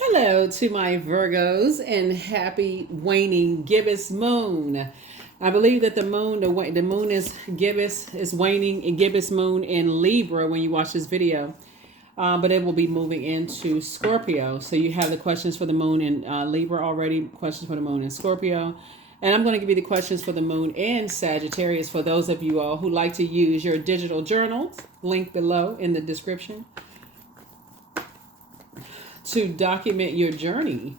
Hello to my Virgos and happy waning gibbous moon. I believe that the moon is gibbous, is waning in gibbous moon in Libra when you watch this video. But it will be moving into Scorpio. So you have the questions for the moon in Libra already, questions for the moon in Scorpio. And I'm going to give you the questions for the moon in Sagittarius for those of you all who like to use your digital journals, link below in the description, to document your journey.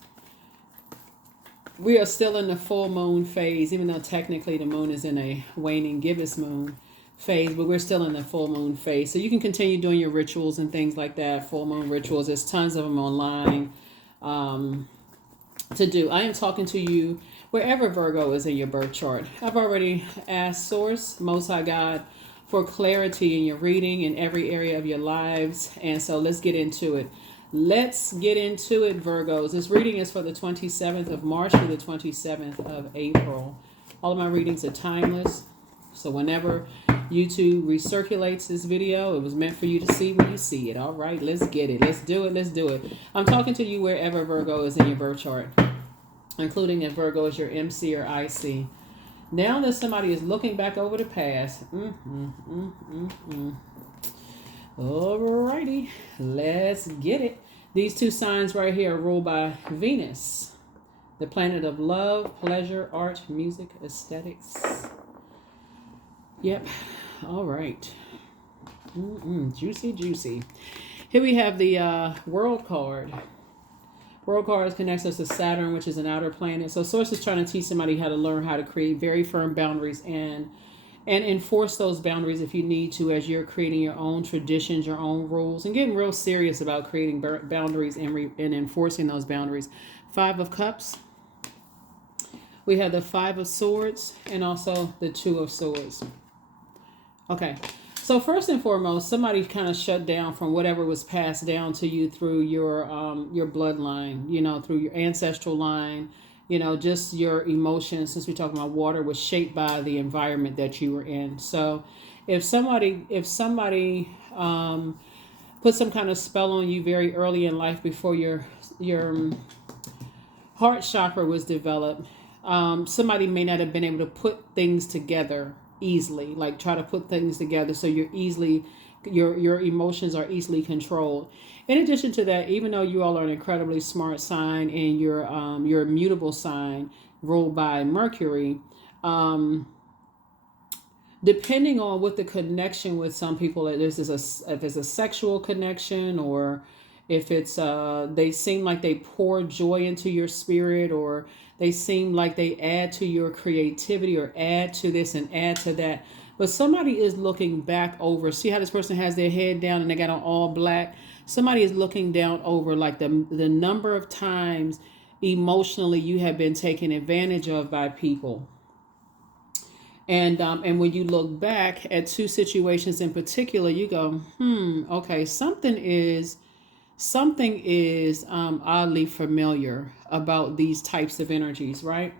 We are still in the full moon phase, even though technically the moon is in a waning gibbous moon phase, but we're still in the full moon phase. So you can continue doing your rituals and things like that, full moon rituals. There's tons of them online to do. I am talking to you wherever Virgo is in your birth chart. I've already asked Source, Most High God, for clarity in your reading in every area of your lives. And so let's get into it. Let's get into it, Virgos. This reading is for the 27th of March to the 27th of April. All of my readings are timeless. So whenever YouTube recirculates this video, it was meant for you to see when you see it. All right, let's get it. Let's do it. Let's do it. I'm talking to you wherever Virgo is in your birth chart, including if Virgo is your MC or IC. Now that somebody is looking back over the past. Alrighty, let's get it. These two signs right here are ruled by Venus, the planet of love, pleasure, art, music, aesthetics. Yep. All right. Juicy, juicy. Here we have the World card. World card connects us to Saturn, which is an outer planet. So Source is trying to teach somebody how to learn how to create very firm boundaries and enforce those boundaries if you need to, as you're creating your own traditions, your own rules, and getting real serious about creating boundaries and enforcing those boundaries. Five of Cups. We have the Five of Swords and also the Two of Swords. Okay. So first and foremost, somebody kind of shut down from whatever was passed down to you through your bloodline, through your ancestral line. Just your emotions, since we're talking about water, was shaped by the environment that you were in. So if somebody put some kind of spell on you very early in life before your heart chakra was developed, somebody may not have been able to put things together easily, like try to put things together so your emotions are easily controlled. In addition to that, even though you all are an incredibly smart sign and you're a mutable sign ruled by Mercury, depending on what the connection with some people, if it's a sexual connection, or if it's they seem like they pour joy into your spirit, or they seem like they add to your creativity, or add to this and add to that. But somebody is looking back over. See how this person has their head down and they got on all black? Somebody is looking down over like the number of times emotionally you have been taken advantage of by people. And when you look back at two situations in particular, you go, okay, something is oddly familiar about these types of energies, right?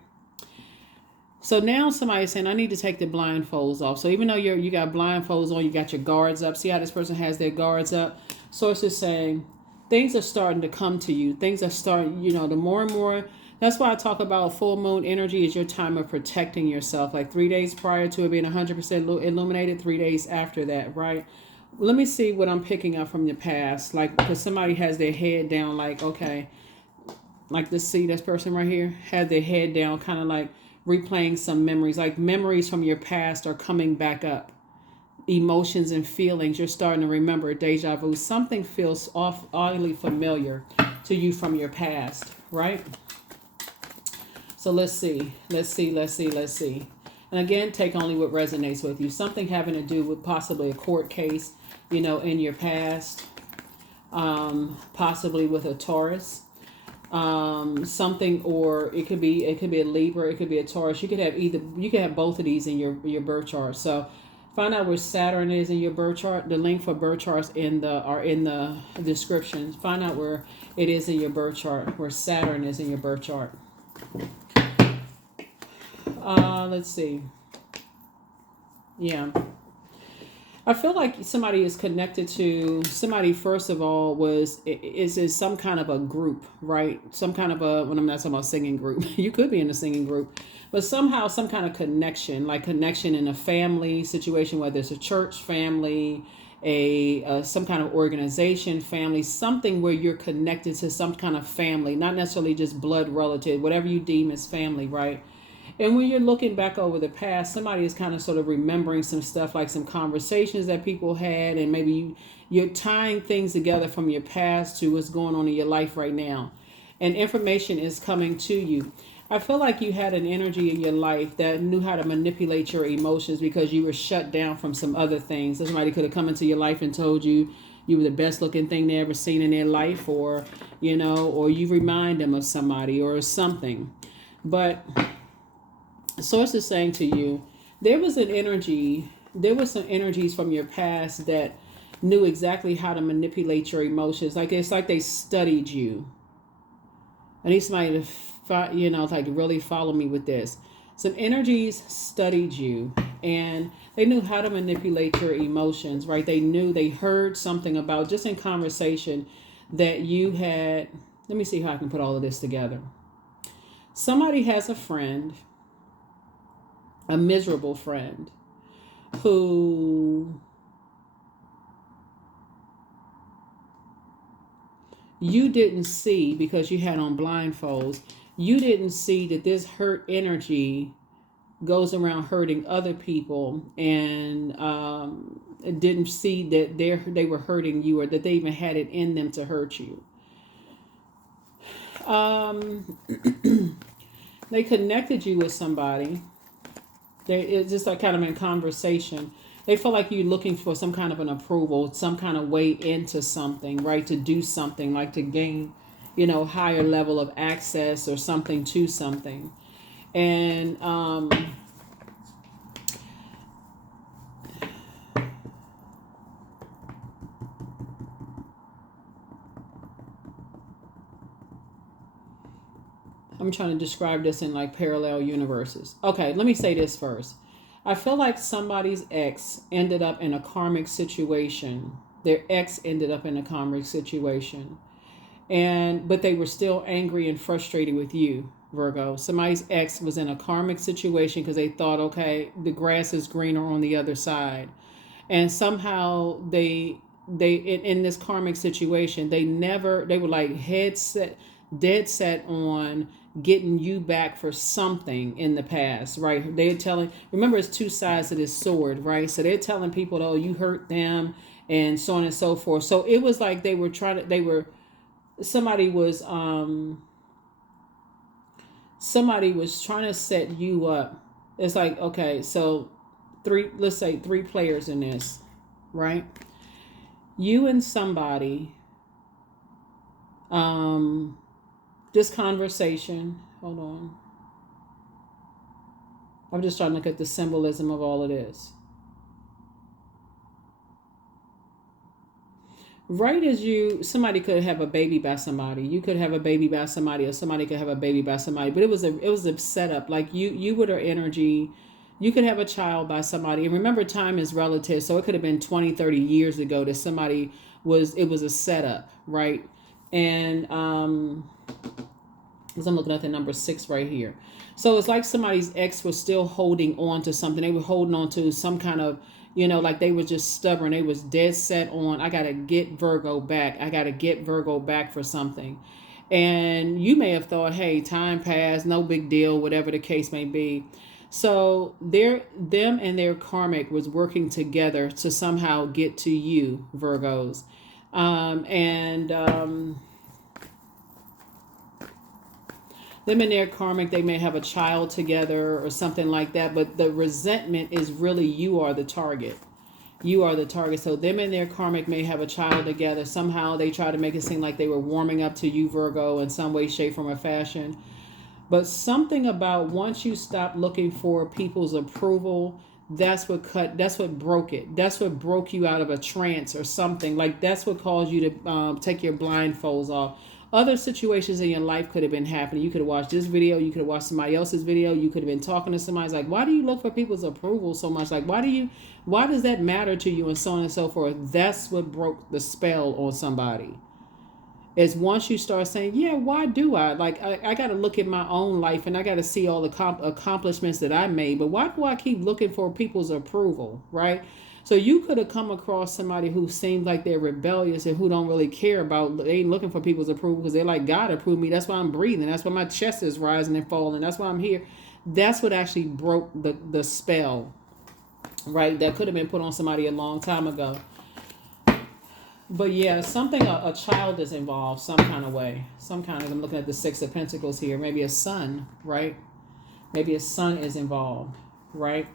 So now somebody's saying, I need to take the blindfolds off. So even though you got blindfolds on, you got your guards up. See how this person has their guards up? Source is saying things are starting to come to you. Things are starting, the more and more. That's why I talk about full moon energy is your time of protecting yourself. Like 3 days prior to it being 100% illuminated, 3 days after that, right? Let me see what I'm picking up from the past. Like, because somebody has their head down, like, okay. Like this person right here had their head down, kind of like replaying some memories, like memories from your past are coming back up. Emotions and feelings, you're starting to remember, deja vu. Something feels oddly familiar to you from your past, right? So let's see. And again, take only what resonates with you. Something having to do with possibly a court case, in your past, possibly with a Taurus. Something, or it could be a Libra, it could be a Taurus. You could have both of these in your birth chart. So find out where Saturn is in your birth chart. The link for birth charts are in the description. Find out where it is in your birth chart, where Saturn is in your birth chart. Let's see. Yeah. I feel like somebody is connected to somebody. First of all, is some kind of a group, right? Some kind of a, when I'm not talking about singing group, you could be in a singing group, but somehow some kind of connection, like connection in a family situation, whether it's a church family, a some kind of organization family, something where you're connected to some kind of family, not necessarily just blood relative, whatever you deem as family, right? And when you're looking back over the past, somebody is kind of sort of remembering some stuff, like some conversations that people had, and maybe you're tying things together from your past to what's going on in your life right now. And information is coming to you. I feel like you had an energy in your life that knew how to manipulate your emotions because you were shut down from some other things. Somebody could have come into your life and told you you were the best looking thing they ever seen in their life, or, or you remind them of somebody or something. But source is saying to you, there was some energies from your past that knew exactly how to manipulate your emotions. Like it's like they studied you. I need somebody to, like really follow me with this. Some energies studied you and they knew how to manipulate your emotions, right? They heard something about, just in conversation, that you had. Let me see how I can put all of this together. Somebody has a friend, a miserable friend, who you didn't see because you had on blindfolds. You didn't see that this hurt energy goes around hurting other people, and didn't see that they were hurting you, or that they even had it in them to hurt you. They connected you with somebody. It's just like kind of in conversation. They feel like you're looking for some kind of an approval, some kind of way into something, right? To do something, like to gain, higher level of access or something to something. And I'm trying to describe this in like parallel universes. Okay, let me say this first. I feel like somebody's ex ended up in a karmic situation. Their ex ended up in a karmic situation. But they were still angry and frustrated with you, Virgo. Somebody's ex was in a karmic situation because they thought, okay, the grass is greener on the other side. And somehow they in this karmic situation, they were like dead set on getting you back for something in the past, right? They're telling, remember, it's two sides of this sword, right? So they're telling people, oh, you hurt them, and so on and so forth. So it was like somebody was trying to set you up. It's like, okay, so let's say three players in this, right? You and somebody, this conversation, hold on. I'm just trying to look at the symbolism of all of this. Right as somebody could have a baby by somebody. You could have a baby by somebody, or somebody could have a baby by somebody. But it was a setup. Like you with her energy, you could have a child by somebody. And remember, time is relative. So it could have been 20, 30 years ago that it was a setup, right? And because I'm looking at the number 6 right here. So it's like somebody's ex was still holding on to something. They were holding on to some kind of, like they were just stubborn. They was dead set on, I got to get Virgo back. I got to get Virgo back for something. And you may have thought, hey, time passed, no big deal, whatever the case may be. So them and their karmic was working together to somehow get to you, Virgos. Them and their karmic, they may have a child together or something like that, but the resentment is really you are the target. You are the target. So them and their karmic may have a child together. Somehow they try to make it seem like they were warming up to you, Virgo, in some way, shape, form, or fashion. But something about once you stop looking for people's approval, that's what broke it. That's what broke you out of a trance or something. Like that's what caused you to take your blindfolds off. other situations in your life could have been happening. You could have watched this video, you could have watched somebody else's video, you could have been talking to somebody. It's like, why do you look for people's approval so much? Like, why does that matter to you, and so on and so forth? That's what broke the spell on somebody. Is once you start saying, yeah, why do I? Like, I got to look at my own life, and I got to see all the accomplishments that I made. But why do I keep looking for people's approval, right? So you could have come across somebody who seems like they're rebellious and who don't really care about, they ain't looking for people's approval because they're like, God approved me. That's why I'm breathing. That's why my chest is rising and falling. That's why I'm here. That's what actually broke the spell, right? That could have been put on somebody a long time ago. But yeah, something, a child is involved some kind of way. Some kind of, I'm looking at the Six of Pentacles here. Maybe a son, right? Maybe a son is involved, right?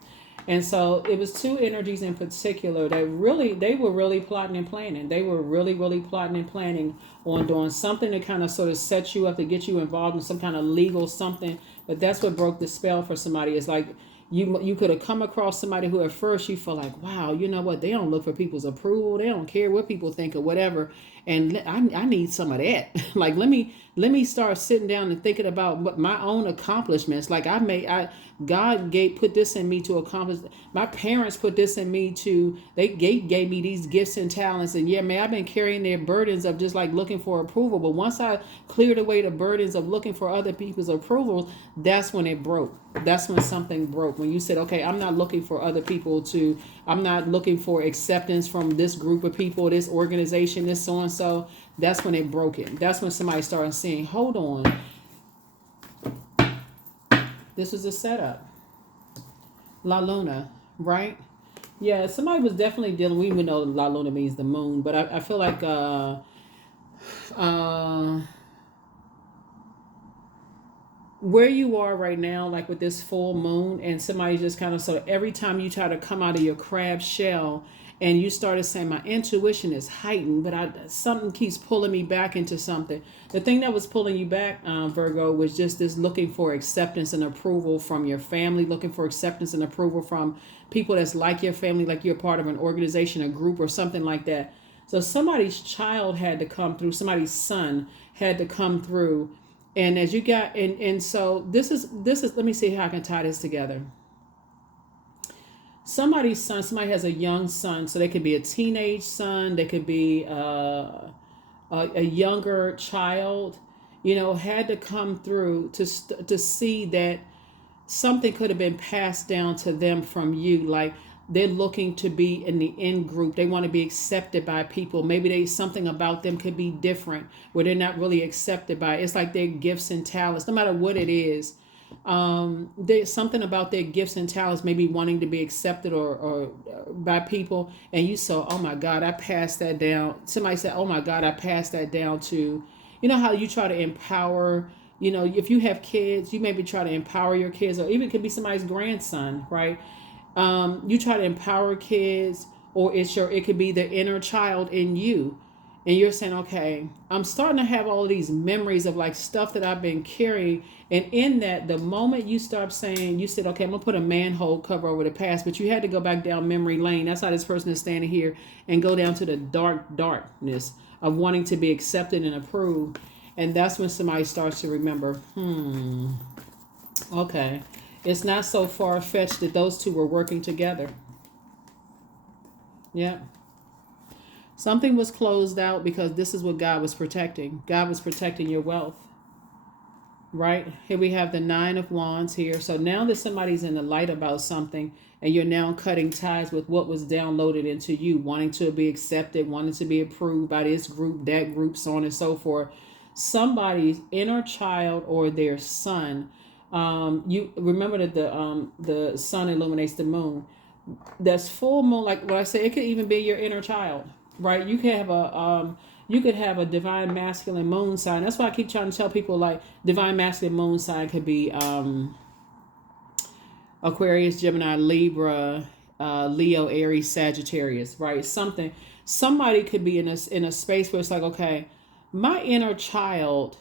And so it was two energies in particular that really, they were really plotting and planning. They were really, really plotting and planning on doing something to kind of sort of set you up, to get you involved in some kind of legal something. But that's what broke the spell for somebody. Is like, you could have come across somebody who at first you feel like, wow, you know what? They don't look for people's approval. They don't care what people think or whatever. And I need some of that. Like, let me start sitting down and thinking about what my own accomplishments. Like, God put this in me to accomplish. My parents put this in me to, they gave me these gifts and talents. And yeah, man, I've been carrying their burdens of just like looking for approval. But once I cleared away the burdens of looking for other people's approvals, that's when it broke. That's when something broke. When you said, okay, I'm not looking for other people to, I'm not looking for acceptance from this group of people, this organization, this so and so. That's when it broke it. That's when somebody started saying, hold on. This was a setup. La Luna, right? Yeah, somebody was definitely dealing, we even know La Luna means the moon, but I feel like where you are right now, like with this full moon, and somebody just kind of, so every time you try to come out of your crab shell and you started saying, my intuition is heightened, but something keeps pulling me back into something. The thing that was pulling you back, Virgo, was just this looking for acceptance and approval from your family, looking for acceptance and approval from people that's like your family, like you're part of an organization, a group, or something like that. So somebody's child had to come through, somebody's son had to come through. And as you got, and so this is, let me see how I can tie this together. Somebody's son, somebody has a young son, so they could be a teenage son, they could be a younger child, had to come through to see that something could have been passed down to them from you. Like, they're looking to be in the in group. They want to be accepted by people. Maybe something about them could be different, where they're not really accepted by it. It's like their gifts and talents, no matter what it is. There's something about their gifts and talents, maybe wanting to be accepted or by people. And you saw, oh my God, I passed that down. Somebody said, oh my God, I passed that down to, how you try to empower, if you have kids, you maybe try to empower your kids, or even it could be somebody's grandson, right? You try to empower kids, or it could be the inner child in you. And you're saying, okay, I'm starting to have all of these memories of like stuff that I've been carrying. And in that, the moment you start saying, you said, okay, I'm going to put a manhole cover over the past, but you had to go back down memory lane. That's how this person is standing here, and go down to the darkness of wanting to be accepted and approved. And that's when somebody starts to remember, okay, it's not so far-fetched that those two were working together. Yeah. Something was closed out because this is what God was protecting. God was protecting your wealth. Right? Here we have the 9 of Wands here. So now that somebody's in the light about something, and you're now cutting ties with what was downloaded into you, wanting to be accepted, wanting to be approved by this group, that group, so on and so forth. Somebody's inner child or their son. You remember that the sun illuminates the moon. That's full moon, like what I said, it could even be your inner child. Right, you could have a divine masculine moon sign. That's why I keep trying to tell people, like, divine masculine moon sign could be Aquarius, Gemini, Libra, Leo, Aries, Sagittarius. Right, somebody could be in a space where it's like, okay, my inner child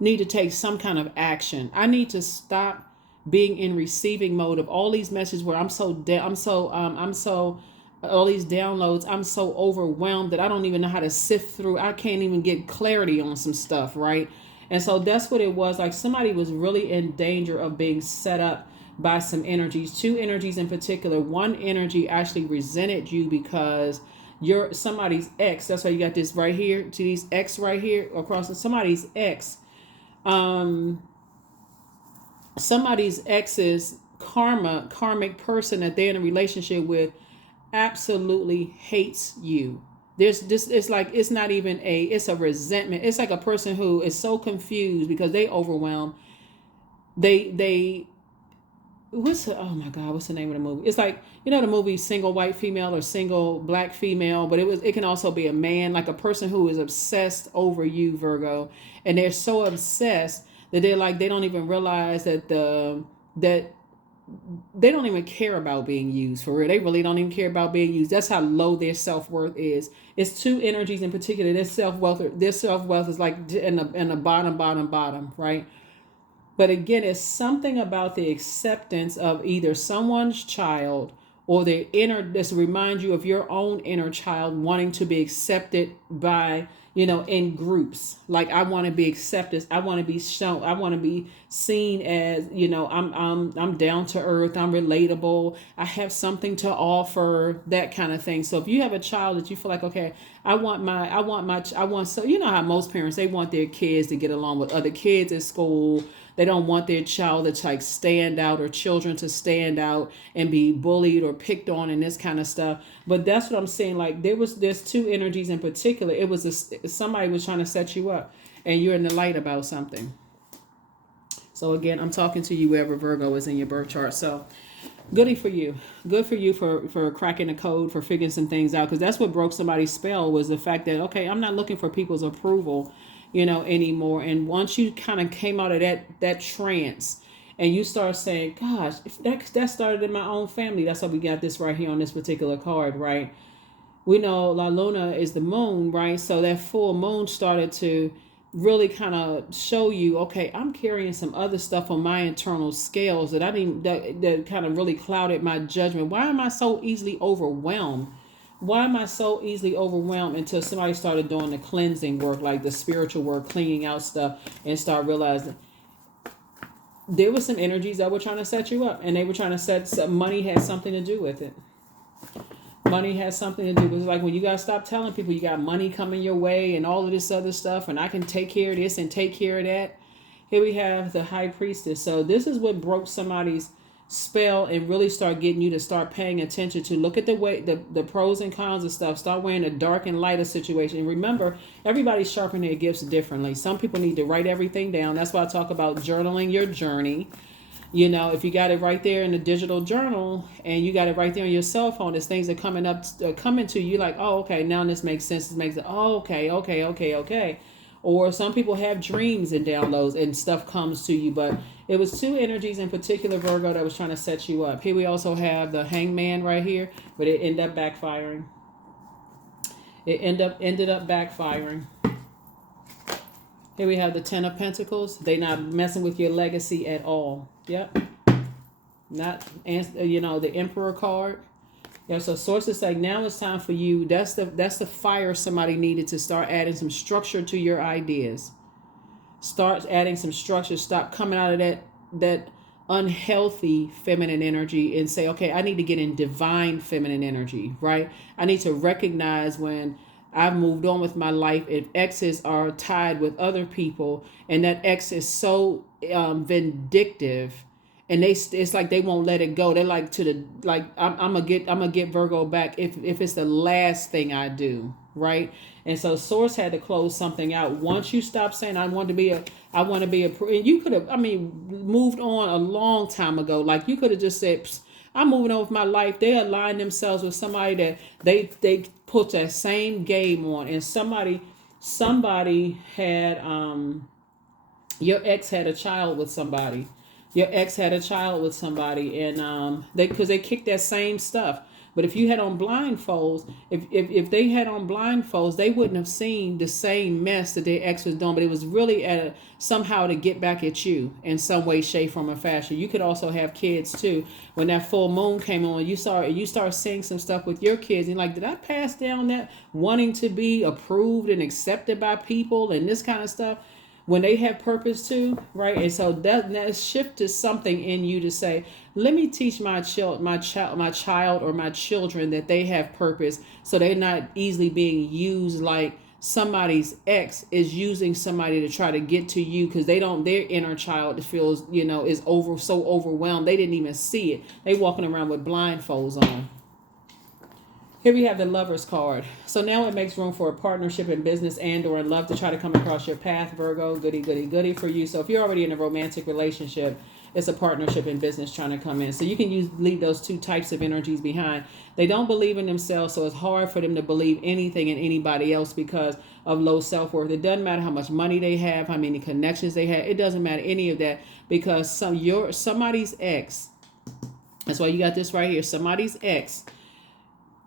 need to take some kind of action. I need to stop being in receiving mode of all these messages where I'm so all these downloads. I'm so overwhelmed that I don't even know how to sift through. I can't even get clarity on some stuff, right? And so that's what it was. Like somebody was really in danger of being set up by some energies, two energies in particular. One energy actually resented you because you're somebody's ex. That's why you got this right here, to these ex right here across somebody's ex. Somebody's ex's karmic person that they're in a relationship with absolutely hates you. There's this, it's like, it's not even it's a resentment. It's like a person who is so confused because they overwhelmed. They oh my God, what's the name of the movie? It's like, you know, the movie Single White Female or Single Black Female, but it can also be a man, like a person who is obsessed over you, Virgo, and they're so obsessed that they're like, they don't even realize that that they don't even care about being used, for real. They really don't even care about being used. That's how low their self-worth is. It's two energies in particular. Their self-worth is like in the bottom, right? But again, it's something about the acceptance of either someone's child or their inner, this reminds you of your own inner child wanting to be accepted by, you know, in groups. Like, I want to be accepted. I want to be shown. I want to be seen as, you know, I'm down to earth. I'm relatable. I have something to offer, that kind of thing. So if you have a child that you feel like, okay, so you know how most parents, they want their kids to get along with other kids at school. They don't want their child to like stand out, or children to stand out and be bullied or picked on and this kind of stuff. But that's what I'm saying. Like, there's two energies in particular. It was somebody was trying to set you up, and you're in the light about something. So again, I'm talking to you wherever Virgo is in your birth chart. So goody for you. Good for you for cracking the code, for figuring some things out. Because that's what broke somebody's spell, was the fact that, okay, I'm not looking for people's approval, you know, anymore. And once you kind of came out of that trance, and you start saying, gosh, if that started in my own family. That's why we got this right here on this particular card, right? We know La Luna is the moon, right? So that full moon started to really kind of show you, okay, I'm carrying some other stuff on my internal scales that I didn't, that kind of really clouded my judgment. Why am I so easily overwhelmed? Why am I so easily overwhelmed? Until somebody started doing the cleansing work, like the spiritual work, cleaning out stuff, and start realizing there were some energies that were trying to set you up, and they were trying to set money had something to do with it. Money has something to do with it. Like when you gotta stop telling people you got money coming your way and all of this other stuff, and I can take care of this and take care of that. Here we have the High Priestess. So this is what broke somebody's spell and really start getting you to start paying attention to look at the way the pros and cons of stuff. Start weighing the dark and lighter situation. And remember, everybody's sharpening their gifts differently. Some people need to write everything down. That's why I talk about journaling your journey. You know, if you got it right there in the digital journal, and you got it right there on your cell phone, there's things that coming to you like, oh, okay, now this makes sense. This makes it, oh, okay. Or some people have dreams and downloads and stuff comes to you. But it was two energies in particular, Virgo, that was trying to set you up. Here we also have the Hangman right here, but it ended up backfiring. It ended up backfiring. Here we have the Ten of Pentacles. They not messing with your legacy at all. Yep. Not, you know, the Emperor card. Yeah, so sources like, now it's time for you. That's the fire somebody needed to start adding some structure to your ideas. Start adding some structure. Stop coming out of that unhealthy feminine energy and say, okay, I need to get in divine feminine energy, right? I need to recognize when I've moved on with my life, if exes are tied with other people, and that ex is so vindictive, and it's like they won't let it go. They're like, I'm gonna get Virgo back if it's the last thing I do, right? And so Source had to close something out. Once you stop saying I want to be a, and you could have, moved on a long time ago. Like, you could have just said, I'm moving on with my life. They align themselves with somebody that they put that same game on, and somebody had your ex had a child with somebody. Your ex had a child with somebody, and because they kicked that same stuff. But if you had on blindfolds, if they had on blindfolds, they wouldn't have seen the same mess that their ex was doing. But it was really somehow to get back at you in some way, shape, form, or fashion. You could also have kids too. When that full moon came on, you start seeing some stuff with your kids, and like, did I pass down that wanting to be approved and accepted by people and this kind of stuff? When they have purpose too, right? And so that shifted something in you to say, let me teach my child or my children that they have purpose, so they're not easily being used like somebody's ex is using somebody to try to get to you, because their inner child feels, is so overwhelmed they didn't even see it. They walking around with blindfolds on. Here we have the Lover's card. So now it makes room for a partnership in business and or in love to try to come across your path, Virgo. Goody, goody, goody for you. So if you're already in a romantic relationship, it's a partnership in business trying to come in. So you can leave those two types of energies behind. They don't believe in themselves, so it's hard for them to believe anything in anybody else because of low self-worth. It doesn't matter how much money they have, how many connections they have. It doesn't matter any of that, because somebody's ex, that's why you got this right here, somebody's ex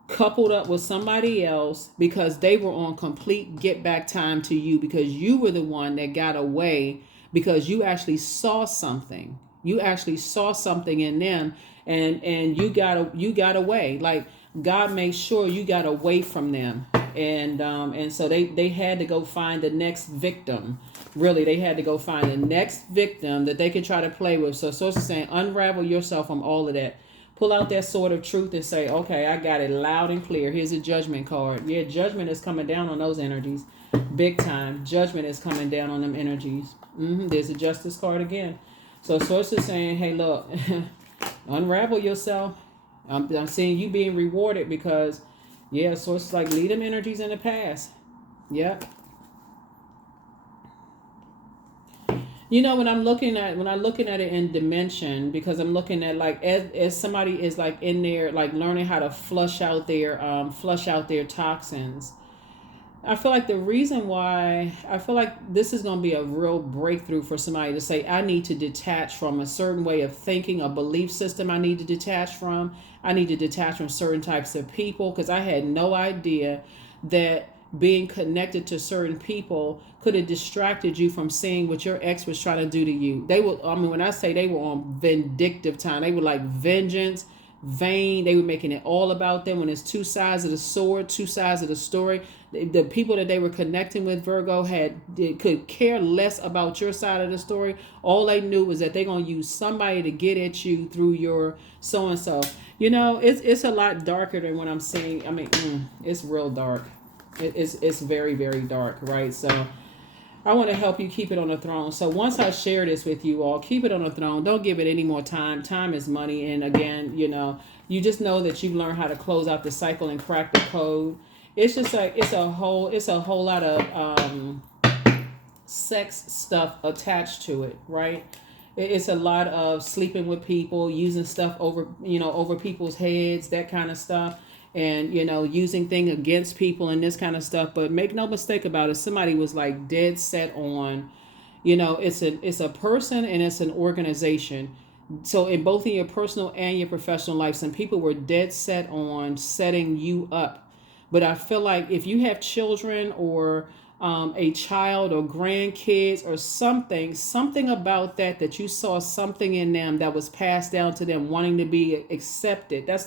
coupled up with somebody else because they were on complete get back time to you, because you were the one that got away, because you actually saw something. You actually saw something in them, and you got away. Like, God made sure you got away from them. And so they had to go find the next victim. Really, they had to go find the next victim that they could try to play with. So source is saying, unravel yourself from all of that. Pull out that sword of truth and say, okay, I got it loud and clear. Here's a judgment card. Yeah, judgment is coming down on those energies. Big time. Judgment is coming down on them energies. There's a justice card again. So source is saying, hey, look, unravel yourself. I'm seeing you being rewarded because, yeah, source is like, leave them energies in the past. Yep. When I'm looking at it in dimension, because I'm looking at like as somebody is like in there, like learning how to flush out their toxins. I feel like the reason why I feel like this is going to be a real breakthrough for somebody to say, I need to detach from a certain way of thinking, a belief system I need to detach from. I need to detach from certain types of people, because I had no idea that being connected to certain people could have distracted you from seeing what your ex was trying to do to you. They were, when I say they were on vindictive time, they were like vengeance, vain. They were making it all about them, when it's two sides of the sword, two sides of the story. The people that they were connecting with, Virgo, could care less about your side of the story. All they knew was that they're going to use somebody to get at you through your so-and-so. It's a lot darker than what I'm seeing. It's real dark. It's very, very dark, right? So I want to help you keep it on the throne. So once I share this with you all, keep it on the throne. Don't give it any more time. Time is money. And again, you just know that you've learned how to close out the cycle and crack the code. It's just like, it's a whole lot of sex stuff attached to it, right? It's a lot of sleeping with people, using stuff over people's heads, that kind of stuff. And using things against people and this kind of stuff. But make no mistake about it, somebody was like dead set on, it's a person and it's an organization. So in both in your personal and your professional life, some people were dead set on setting you up. But I feel like if you have children or a child or grandkids or something about that you saw something in them that was passed down to them, wanting to be accepted. That's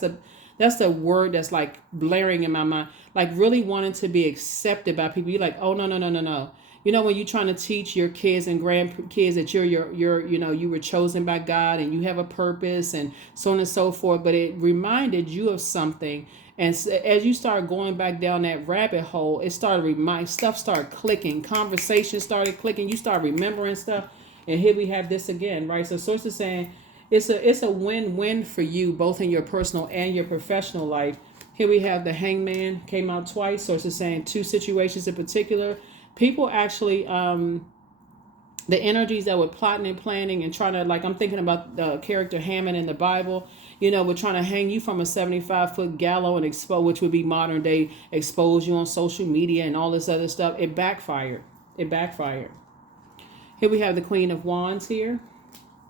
the word that's like blaring in my mind. Like really wanting to be accepted by people. You're like, oh, no. When you're trying to teach your kids and grandkids that you were chosen by God and you have a purpose and so on and so forth. But it reminded you of something. And as you start going back down that rabbit hole, it started stuff started clicking. Conversations started clicking. You start remembering stuff. And here we have this again, right? So source is saying, it's a win-win for you, both in your personal and your professional life. Here we have the Hangman, came out twice. So it's saying two situations in particular. People actually, the energies that were plotting and planning and trying to, like, I'm thinking about the character Haman in the Bible, we're trying to hang you from a 75-foot gallows and expose, which would be modern day, expose you on social media and all this other stuff. It backfired. Here we have the Queen of Wands here.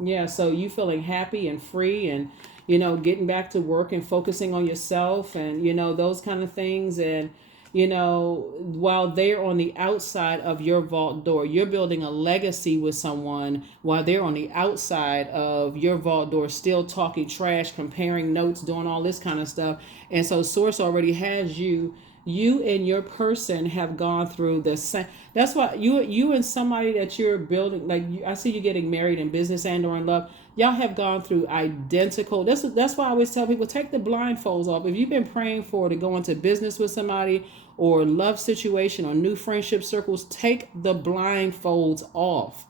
Yeah, so you feeling happy and free and, getting back to work and focusing on yourself and, those kind of things. And, while they're on the outside of your vault door, you're building a legacy with someone while they're on the outside of your vault door, still talking trash, comparing notes, doing all this kind of stuff. And so Source already has you and your person have gone through the same. That's why you and somebody that you're building, like I see you getting married in business and or in love, y'all have gone through identical. That's why I always tell people, take the blindfolds off. If you've been praying for to go into business with somebody or love situation or new friendship circles, take the blindfolds off.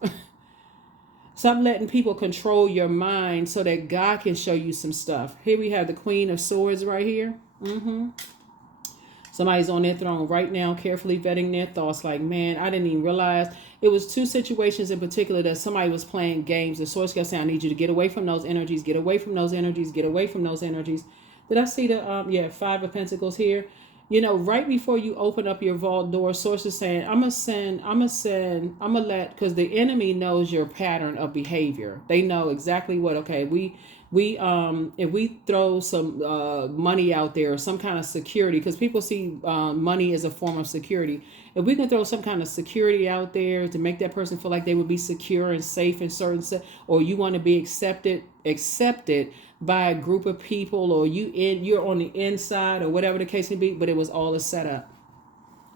Stop letting people control your mind so that God can show you some stuff. Here we have the Queen of Swords right here. Somebody's on their throne right now, carefully vetting their thoughts. Like, man, I didn't even realize. It was two situations in particular that somebody was playing games. The Source kept saying, I need you to get away from those energies, get away from those energies, get away from those energies. Did I see the, Five of Pentacles here? Right before you open up your vault door, Source is saying, I'm going to let, because the enemy knows your pattern of behavior. They know exactly what, okay, if we throw some money out there, some kind of security, because people see money as a form of security. If we can throw some kind of security out there to make that person feel like they would be secure and safe in certain, or you want to be accepted by a group of people, or you're on the inside, or whatever the case may be. But it was all a setup.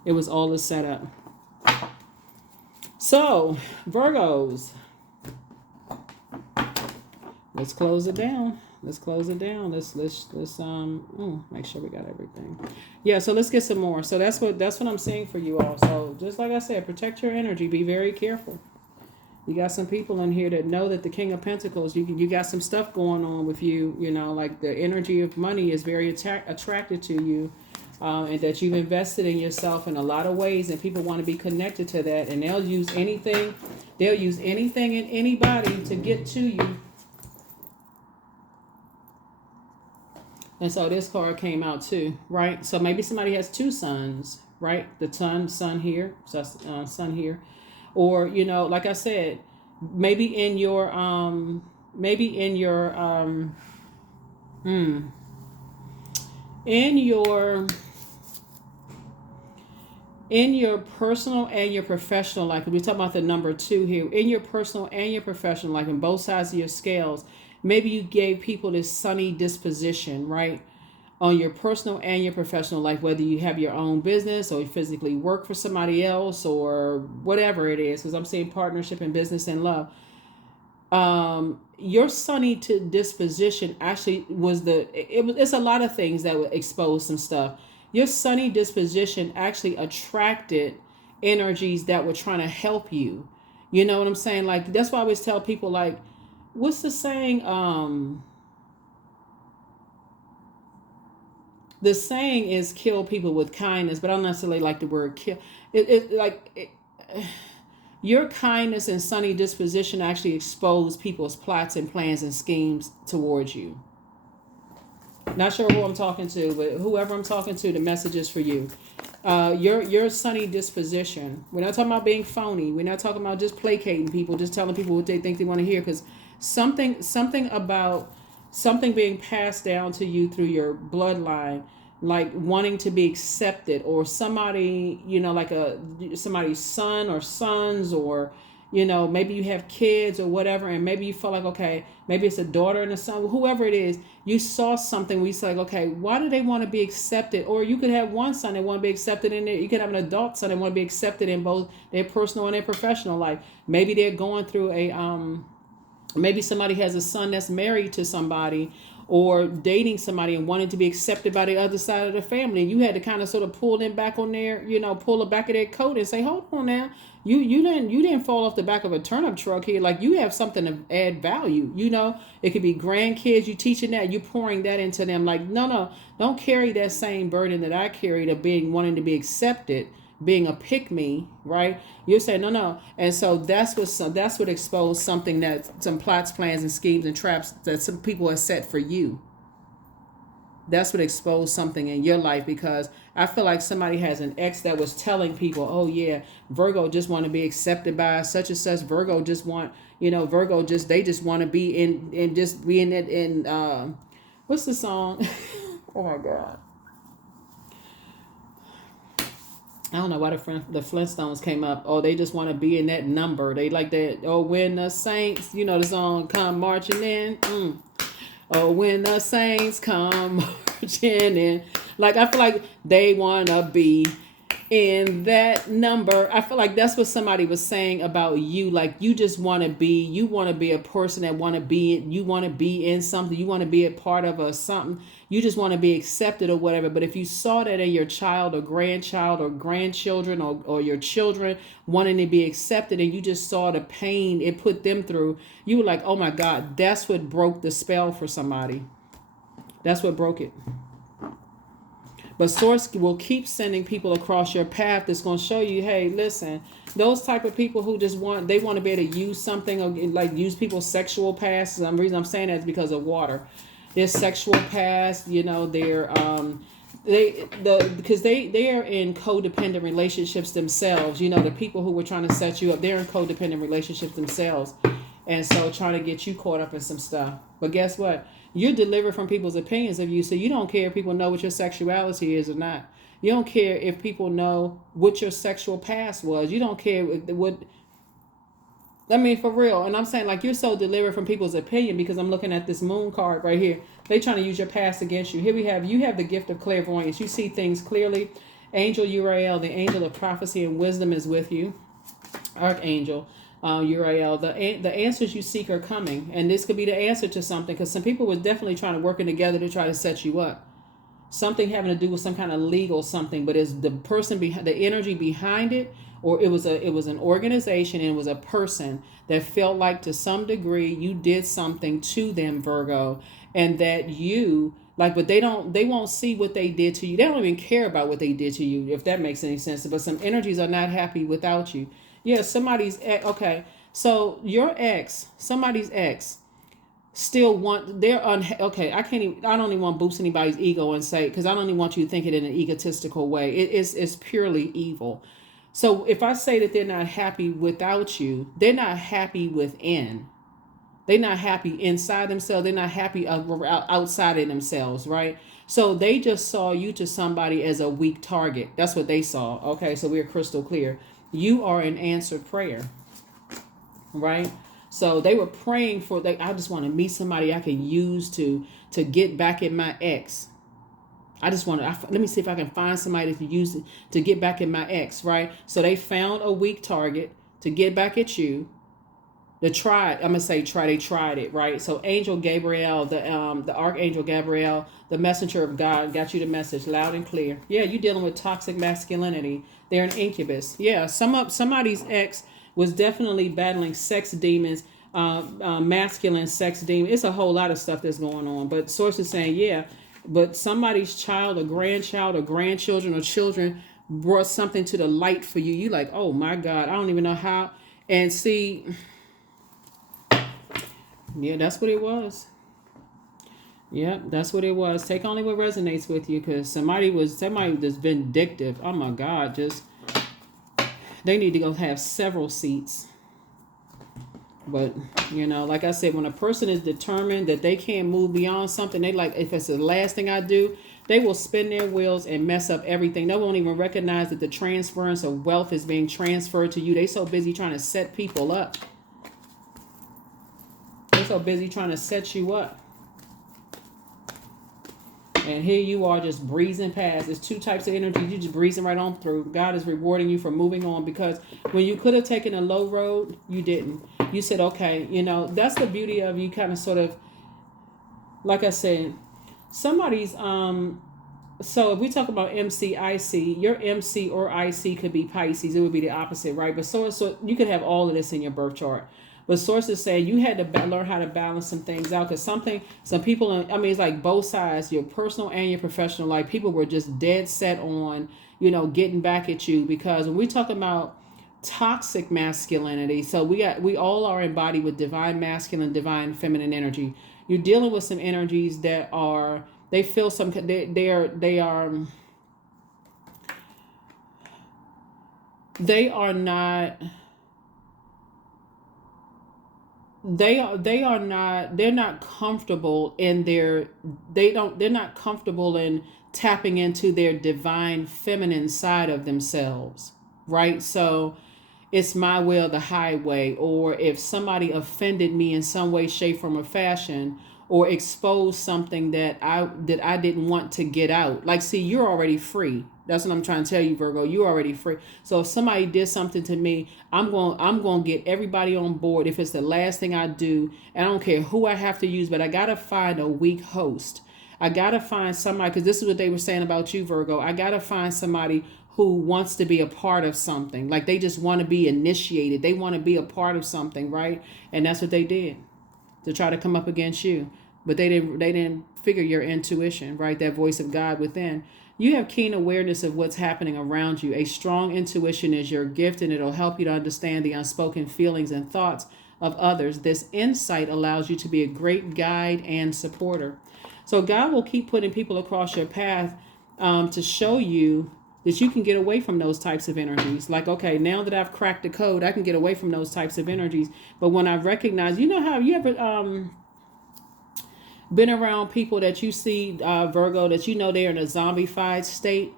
It was all a setup. So Virgos, let's close it down. Let's make sure we got everything. Yeah, so let's get some more. So that's what I'm saying for you all. So just like I said, protect your energy. Be very careful. You got some people in here that know that the King of Pentacles, you got some stuff going on with you, like the energy of money is very attracted to you, and that you've invested in yourself in a lot of ways, and people want to be connected to that, and they'll use anything and anybody to get to you. And so this card came out too, right? So maybe somebody has two sons, right? The sun here, sun here. Or, like I said, maybe in your personal and your professional life, we're talking about the number 2 here, in your personal and your professional life, in both sides of your scales, maybe you gave people this sunny disposition, right? On your personal and your professional life, whether you have your own business or you physically work for somebody else or whatever it is, because I'm saying partnership in business and love. Your sunny disposition actually it's a lot of things that would expose some stuff. Your sunny disposition actually attracted energies that were trying to help you. You know what I'm saying? Like, that's why I always tell people, like, what's the saying? The saying is kill people with kindness, but I don't necessarily like the word kill. Your kindness and sunny disposition actually expose people's plots and plans and schemes towards you. Not sure who I'm talking to, but whoever I'm talking to, the message is for you. Your sunny disposition. We're not talking about being phony. We're not talking about just placating people, just telling people what they think they want to hear, because something being passed down to you through your bloodline, like wanting to be accepted, or somebody, like somebody's son or sons, or, maybe you have kids or whatever, and maybe you feel like, okay, maybe it's a daughter and a son, whoever it is, you saw something where you say, like, okay, why do they want to be accepted? Or you could have one son that want to be accepted in there. You could have an adult son that want to be accepted in both their personal and their professional life. Maybe they're going through maybe somebody has a son that's married to somebody or dating somebody and wanting to be accepted by the other side of the family. And you had to kind of sort of pull them back on their, pull the back of their coat and say, hold on now. You didn't fall off the back of a turnip truck here. Like, you have something to add value. It could be grandkids. You teaching that, you pouring that into them. Like, no, don't carry that same burden that I carried of wanting to be accepted, being a pick-me, right? You're saying no. And so that's what exposed something, that some plots, plans, and schemes and traps that some people have set for you. That's what exposed something in your life, because I feel like somebody has an ex that was telling people, oh yeah, Virgo just want to be accepted by such and such. Virgo just want, they just want to be in just being in What's the song? Oh my God. I don't know why the Flintstones came up. Oh, they just want to be in that number. They like that. Oh, when the Saints, you know the song, come marching in. Oh, when the Saints come marching in. Like, I feel like they want to be in that number. I feel like that's what somebody was saying about you. Like, you just want to be, you want to be a person that want to be, you want to be in something. You want to be a part of a something. You just want to be accepted or whatever. But if you saw that in your child or grandchildren or your children wanting to be accepted, and you just saw the pain it put them through, you were like, oh my God, that's what broke the spell for somebody. That's what broke it. But Source will keep sending people across your path that's going to show you, hey, listen, those type of people who just want to be able to use something, or like use people's sexual past. The reason I'm saying that is because of water. Their sexual past, they're because they are in codependent relationships themselves. The people who were trying to set you up, they're in codependent relationships themselves, and so trying to get you caught up in some stuff. But guess what? You're delivered from people's opinions of you, so you don't care if people know what your sexuality is or not. You don't care if people know what your sexual past was. You don't care what. I mean, for real. And I'm saying, like, you're so delivered from people's opinion, because I'm looking at this moon card right here. They trying to use your past against you. Here you have the gift of clairvoyance. You see things clearly. Angel Uriel, the angel of prophecy and wisdom, is with you. Archangel Uriel, the answers you seek are coming, and this could be the answer to something, because some people were definitely trying to working together to try to set you up. Something having to do with some kind of legal something, but is the person behind, the energy behind it, or it was an organization, and it was a person that felt like to some degree you did something to them, Virgo, and that you like, but they won't see what they did to you. They don't even care about what they did to you, if that makes any sense. But some energies are not happy without you. Yeah, somebody's ex. Okay, so your ex, somebody's ex, still want, okay, I don't even want to boost anybody's ego and say, because I don't even want you to think it in an egotistical way. It's purely evil. So if I say that they're not happy without you, they're not happy within. They're not happy inside themselves. They're not happy outside of themselves, right? So they just saw you to somebody as a weak target. That's what they saw. Okay, so we're crystal clear. You are an answered prayer, right? So they were praying for, I just want to meet somebody I can use to get back at my ex. I just want to, let me see if I can find somebody to use it to get back at my ex, right? So they found a weak target to get back at you. They tried it, right? So Angel Gabriel, the Archangel Gabriel, the messenger of God, got you the message loud and clear. Yeah, you're dealing with toxic masculinity. They're an incubus. Yeah, somebody's ex was definitely battling sex demons, masculine sex demons. It's a whole lot of stuff that's going on. But sources saying, yeah, but somebody's child or grandchildren or children brought something to the light for you. You like, oh my God, I don't even know how. And see, yeah, that's what it was. Yeah, that's what it was. Take only what resonates with you, because somebody was vindictive. Oh my God, just they need to go have several seats. But like I said, when a person is determined that they can't move beyond something, they like, if it's the last thing I do, they will spin their wheels and mess up everything. They won't even recognize that the transference of wealth is being transferred to you. They so busy trying to set people up. They're so busy trying to set you up. And here you are just breezing past. There's two types of energy. You're just breezing right on through. God is rewarding you for moving on, because when you could have taken a low road, you didn't. You said, okay, that's the beauty of you kind of sort of, like I said, somebody's, so if we talk about MCIC, your MC or IC could be Pisces. It would be the opposite, right? But so you could have all of this in your birth chart. But sources say you had to learn how to balance some things out, because some people, it's like both sides, your personal and your professional life. People were just dead set on, getting back at you, because when we talk about toxic masculinity, so we all are embodied with divine masculine, divine feminine energy. You're dealing with some energies that are, they feel some, they are not. they're not comfortable in they're not comfortable in tapping into their divine feminine side of themselves, right? So it's my way or the highway, or if somebody offended me in some way, shape, form, or fashion, or exposed something that I didn't want to get out. Like, see, you're already free. That's what I'm trying to tell you, Virgo. You're already free. So if somebody did something to me, I'm going to get everybody on board if it's the last thing I do. And I don't care who I have to use, but I got to find a weak host. I got to find somebody, because this is what they were saying about you, Virgo. I got to find somebody who wants to be a part of something. Like, they just want to be initiated. They want to be a part of something, right? And that's what they did to try to come up against you. But they didn't figure your intuition, right? That voice of God within. You have keen awareness of what's happening around you. A strong intuition is your gift, and it'll help you to understand the unspoken feelings and thoughts of others. This insight allows you to be a great guide and supporter. So God will keep putting people across your path to show you that you can get away from those types of energies. Like, okay, now that I've cracked the code, I can get away from those types of energies. But when I recognize, you know how you ever been around people that you see, Virgo, that you know they're in a zombified state?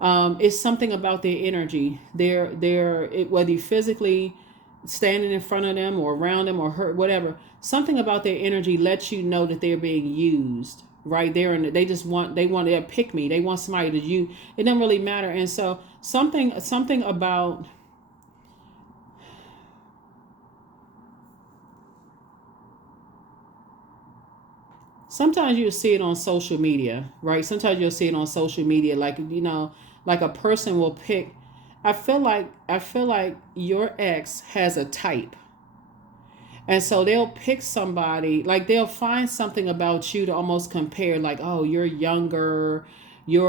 It's something about their energy. Whether you physically standing in front of them or around them or hurt, whatever, something about their energy lets you know that they're being used. Right there, and they want to pick me. They want somebody to use. It doesn't really matter. And so something about sometimes you'll see it on social media, right? Sometimes you'll see it on social media, like, like a person will pick. I feel like your ex has a type. And so they'll pick somebody, like they'll find something about you to almost compare, like, oh, you're younger, you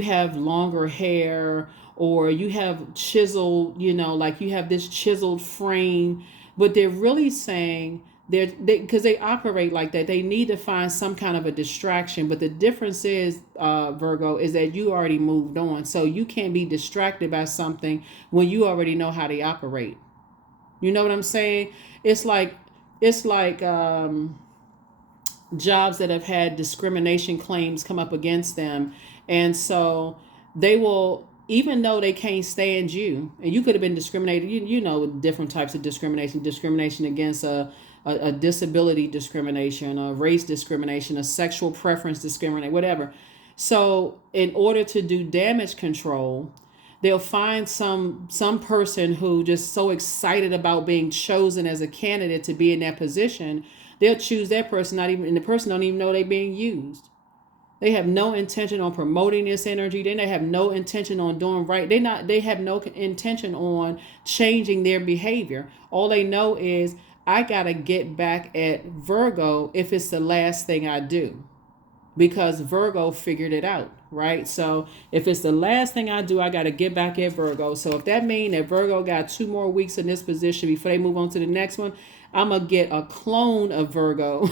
have longer hair, or you have chiseled, like you have this chiseled frame. But they're really saying because they operate like that, they need to find some kind of a distraction. But the difference is, Virgo, is that you already moved on, so you can't be distracted by something when you already know how they operate. You know what I'm saying? It's like jobs that have had discrimination claims come up against them, and so they will, even though they can't stand you, and you could have been discriminated, you know, different types of discrimination against a disability discrimination, a race discrimination, a sexual preference discrimination, whatever. So in order to do damage control, they'll find some person who just so excited about being chosen as a candidate to be in that position, they'll choose that person, and the person don't even know they're being used. They have no intention on promoting this energy. They have no intention on doing right. They have no intention on changing their behavior. All they know is, I got to get back at Virgo if it's the last thing I do, because Virgo figured it out, right? So if it's the last thing I do, I got to get back at Virgo. So if that means that Virgo got 2 more weeks in this position before they move on to the next one, I'm going to get a clone of Virgo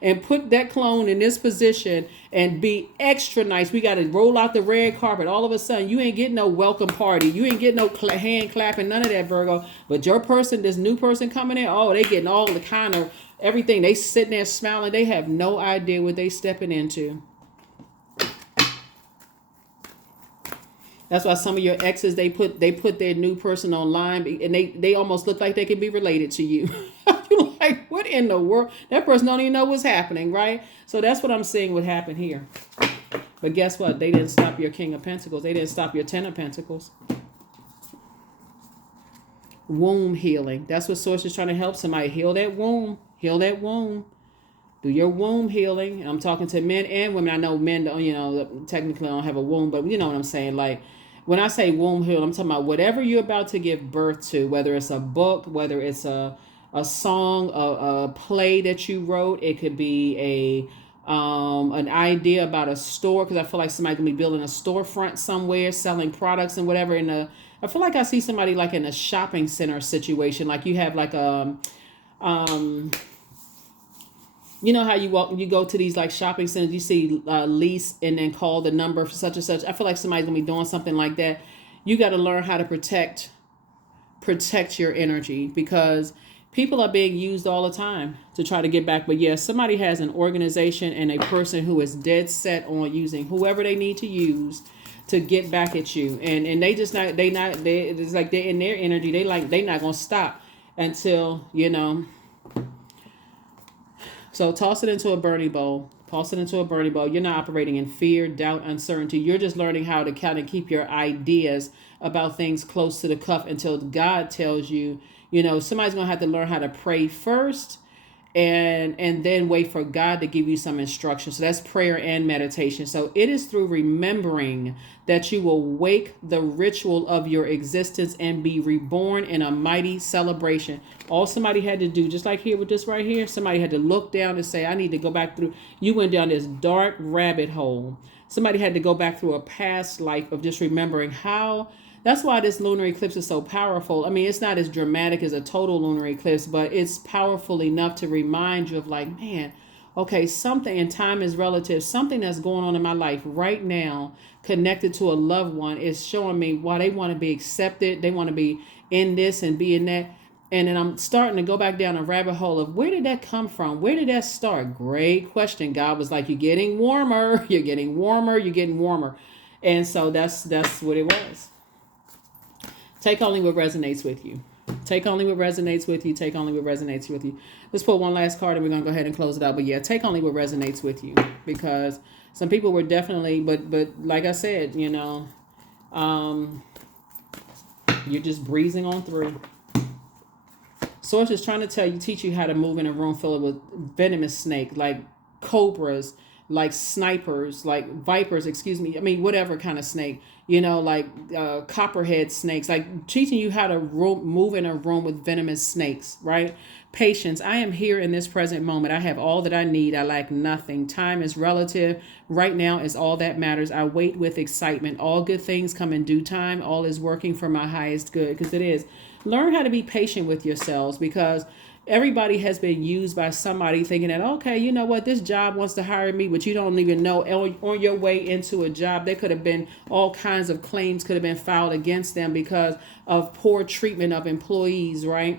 and put that clone in this position and be extra nice. We got to roll out the red carpet. All of a sudden, you ain't getting no welcome party. You ain't getting no hand clapping, none of that, Virgo. But your person, this new person coming in, oh, they getting all the kind of everything. They sitting there smiling. They have no idea what they stepping into. That's why some of your exes, they put their new person online, and they almost look like they could be related to you. You're like, what in the world? That person don't even know what's happening, right? So that's what I'm seeing would happen here. But guess what? They didn't stop your King of Pentacles. They didn't stop your Ten of Pentacles. Womb healing. That's what Source is trying to help somebody. Heal that womb. Heal that womb. Do your womb healing. And I'm talking to men and women. I know men don't, technically don't have a womb, but you know what I'm saying. Like, when I say womb heal, I'm talking about whatever you're about to give birth to, whether it's a book, whether it's a song, a play that you wrote. It could be an idea about a store, because I feel like somebody's gonna be building a storefront somewhere, selling products and whatever. I feel like I see somebody like in a shopping center situation, like you have like you know how you go to these like shopping centers, you see lease and then call the number for such and such. I feel like somebody's gonna be doing something like that. You got to learn how to protect protect your energy, because people are being used all the time to try to get back. But yes, somebody has an organization and a person who is dead set on using whoever they need to use to get back at you. And they just not, they it's like they're in their energy. They not going to stop until, so toss it into a burning bowl. Toss it into a burning bowl. You're not operating in fear, doubt, uncertainty. You're just learning how to kind of keep your ideas about things close to the cuff until God tells you. Somebody's going to have to learn how to pray first and then wait for God to give you some instruction. So that's prayer and meditation. So it is through remembering that you will wake the ritual of your existence and be reborn in a mighty celebration. All somebody had to do, just like here with this right here, somebody had to look down and say, I need to go back through. You went down this dark rabbit hole. Somebody had to go back through a past life of just remembering how. That's why this lunar eclipse is so powerful. I mean, it's not as dramatic as a total lunar eclipse, but it's powerful enough to remind you of like, man, okay, something, and time is relative, something that's going on in my life right now connected to a loved one is showing me why they want to be accepted. They want to be in this and be in that. And then I'm starting to go back down a rabbit hole of where did that come from? Where did that start? Great question. God was like, you're getting warmer. You're getting warmer. You're getting warmer. And so that's what it was. Take only what resonates with you. Take only what resonates with you. Take only what resonates with you. Let's put one last card and we're going to go ahead and close it out. But yeah, take only what resonates with you, because some people were definitely, but like I said, you're just breezing on through. Source is trying to teach you how to move in a room filled with venomous snake, like cobras, like snipers, like vipers, I mean, whatever kind of snake, like copperhead snakes, like teaching you how to move in a room with venomous snakes, right? Patience. I am here in this present moment. I have all that I need. I lack nothing. Time is relative. Right now is all that matters. I wait with excitement. All good things come in due time. All is working for my highest good, because it is. Learn how to be patient with yourselves, because everybody has been used by somebody thinking that, okay, you know what, this job wants to hire me, but you don't even know on your way into a job, there could have been all kinds of claims could have been filed against them because of poor treatment of employees, right?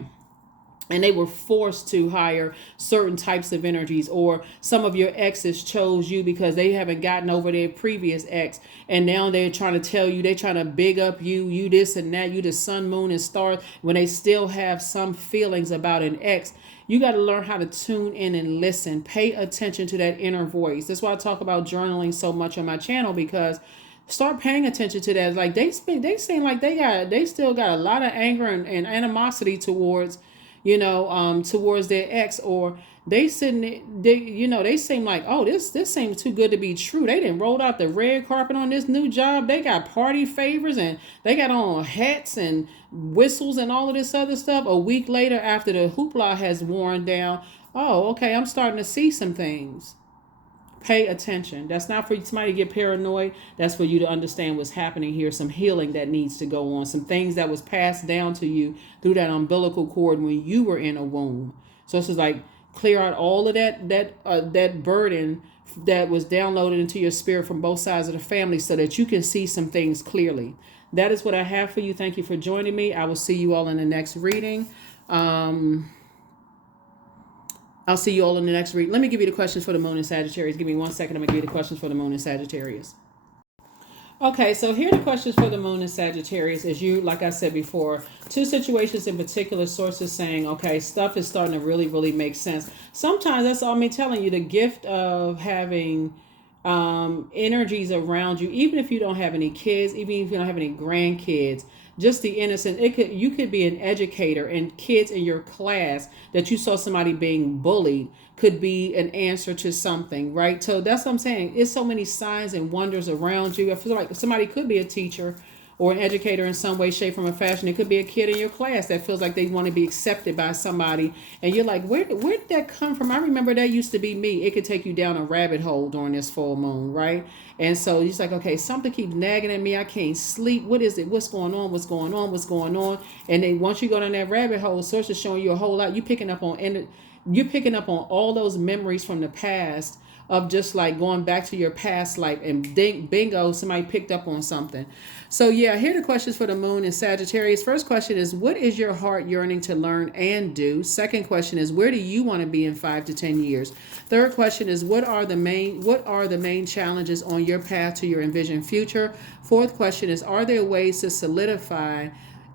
And they were forced to hire certain types of energies, or some of your exes chose you because they haven't gotten over their previous ex. And now they're trying to tell you, they're trying to big up you this and that, you the sun, moon, and stars, when they still have some feelings about an ex. You got to learn how to tune in and listen. Pay attention to that inner voice. That's why I talk about journaling so much on my channel, because start paying attention to that. Like they seem like they still got a lot of anger and animosity towards towards their ex, or they seem like, oh, this seems too good to be true. They didn't roll out the red carpet on this new job. They got party favors and they got on hats and whistles and all of this other stuff. A week later, after the hoopla has worn down, oh, okay, I'm starting to see some things. Pay attention. That's not for somebody to get paranoid. That's for you to understand what's happening here. Some healing that needs to go on. Some things that was passed down to you through that umbilical cord when you were in a womb. So it's just like clear out all of that burden that was downloaded into your spirit from both sides of the family, so that you can see some things clearly. That is what I have for you. Thank you for joining me. I will see you all in the next reading. I'll see you all in the next read. Let me give you the questions for the moon in Sagittarius. Give me 1 second. I'm going to give you the questions for the moon in Sagittarius. Okay, so here are the questions for the moon in Sagittarius. As you, like I said before, two situations in particular, sources saying, okay, stuff is starting to really, really make sense. Sometimes that's all me telling you, the gift of having energies around you, even if you don't have any kids, even if you don't have any grandkids, just the innocent. You could be an educator, and kids in your class that you saw somebody being bullied could be an answer to something, right? So that's what I'm saying. It's so many signs and wonders around you. I feel like somebody could be a teacher or an educator in some way, shape, form, or fashion. It could be a kid in your class that feels like they want to be accepted by somebody. And you're like, where did that come from? I remember that used to be me. It could take you down a rabbit hole during this full moon, right? And so it's like, okay, something keeps nagging at me. I can't sleep. What is it? What's going on? What's going on? What's going on? And then once you go down that rabbit hole, source is showing you a whole lot. You're picking up on all those memories from the past of just like going back to your past life, and bingo, somebody picked up on something. So yeah, here are the questions for the moon in Sagittarius. First question is, what is your heart yearning to learn and do? Second question is, where do you want to be in 5 to 10 years? Third question is, what are the main challenges on your path to your envisioned future? Fourth question is, are there ways to solidify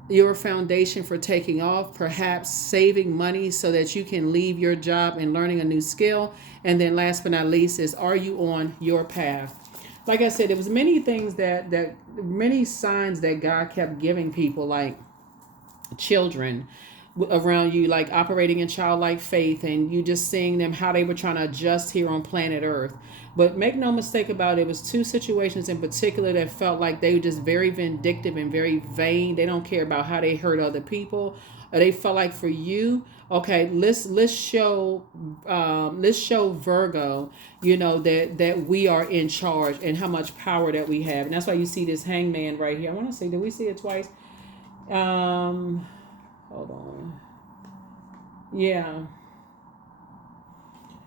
your foundation for taking off, perhaps saving money so that you can leave your job and learning a new skill? And then last but not least is, are you on your path? Like I said, there was many things that many signs that God kept giving people, like children around you, like operating in childlike faith, and you just seeing them how they were trying to adjust here on planet Earth. But make no mistake about it, it was two situations in particular that felt like they were just very vindictive and very vain. They don't care about how they hurt other people. Or they felt like, for you, okay, let's show Virgo, that we are in charge and how much power that we have. And that's why you see this hangman right here. I want to say, did we see it twice? Hold on. Yeah.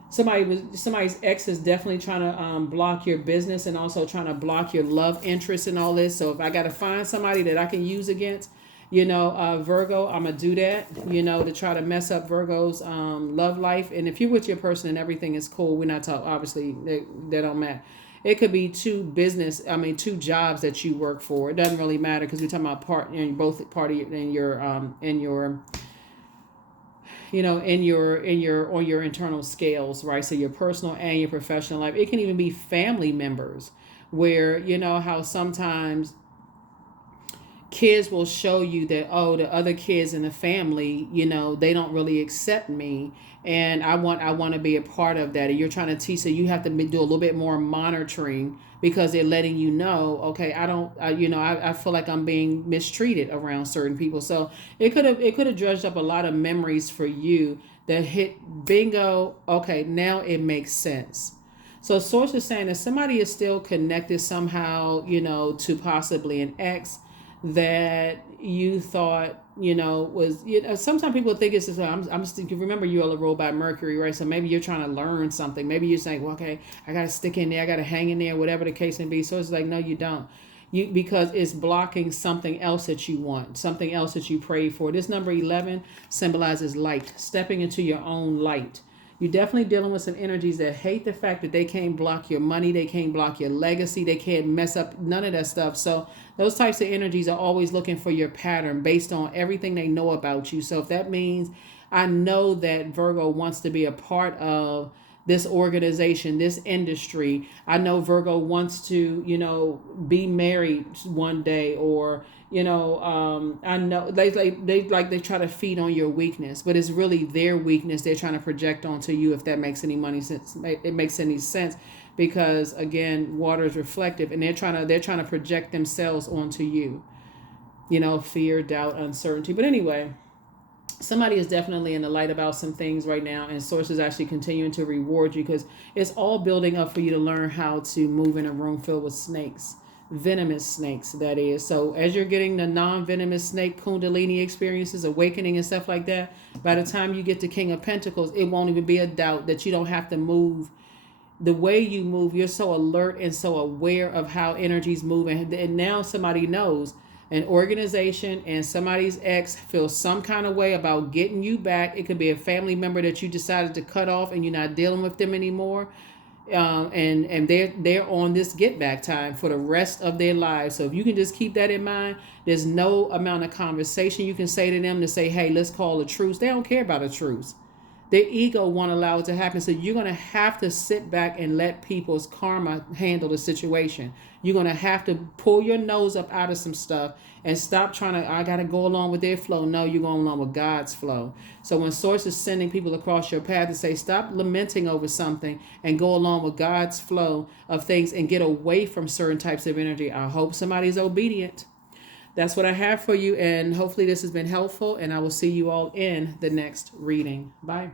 Somebody's ex is definitely trying to block your business, and also trying to block your love interest and all this. So if I got to find somebody that I can use against, Virgo, I'm going to do that, to try to mess up Virgo's love life. And if you're with your person and everything is cool, we're not talking, obviously, they don't matter. It could be two jobs that you work for. It doesn't really matter, because we're talking about both party in your on your internal scales, right? So your personal and your professional life. It can even be family members, where how sometimes kids will show you that, oh, the other kids in the family, they don't really accept me, and I want to be a part of that. And you're trying to teach, so you have to do a little bit more monitoring, because they're letting you know, okay, I feel like I'm being mistreated around certain people. So it could have dredged up a lot of memories for you that hit bingo. Okay, now it makes sense. So source is saying that somebody is still connected somehow, to possibly an ex that you thought, was, sometimes people think it's just, I'm just, remember you are ruled by Mercury, right? So maybe you're trying to learn something. Maybe you're saying, well, okay, I got to stick in there, I got to hang in there, whatever the case may be. So it's like, no, you don't. Because it's blocking something else that you want, something else that you pray for. This number 11 symbolizes light, stepping into your own light. You're definitely dealing with some energies that hate the fact that they can't block your money, they can't block your legacy, they can't mess up none of that stuff. So those types of energies are always looking for your pattern based on everything they know about you. So if that means, I know that Virgo wants to be a part of this organization, this industry. I know Virgo wants to, be married one day, or I know they try to feed on your weakness, but it's really their weakness they're trying to project onto you. If that makes any sense, it makes any sense, because again, water is reflective, and they're trying to project themselves onto you. Fear, doubt, uncertainty. But anyway, somebody is definitely in the light about some things right now, and source is actually continuing to reward you, because it's all building up for you to learn how to move in a room filled with snakes, venomous snakes, that is. So as you're getting the non-venomous snake kundalini experiences, awakening and stuff like that, by the time you get to King of Pentacles, it won't even be a doubt that you don't have to move the way you move. You're so alert and so aware of how energies move, and now somebody knows. An organization and somebody's ex feels some kind of way about getting you back. It could be a family member that you decided to cut off and you're not dealing with them anymore. And they're on this get back time for the rest of their lives. So if you can just keep that in mind, there's no amount of conversation you can say to them to say, hey, let's call a truce. They don't care about a truce. Their ego won't allow it to happen. So you're going to have to sit back and let people's karma handle the situation. You're going to have to pull your nose up out of some stuff and stop trying to, I got to go along with their flow. No, you're going along with God's flow. So when source is sending people across your path to say, stop lamenting over something and go along with God's flow of things and get away from certain types of energy, I hope somebody's obedient. That's what I have for you, and hopefully this has been helpful, and I will see you all in the next reading. Bye.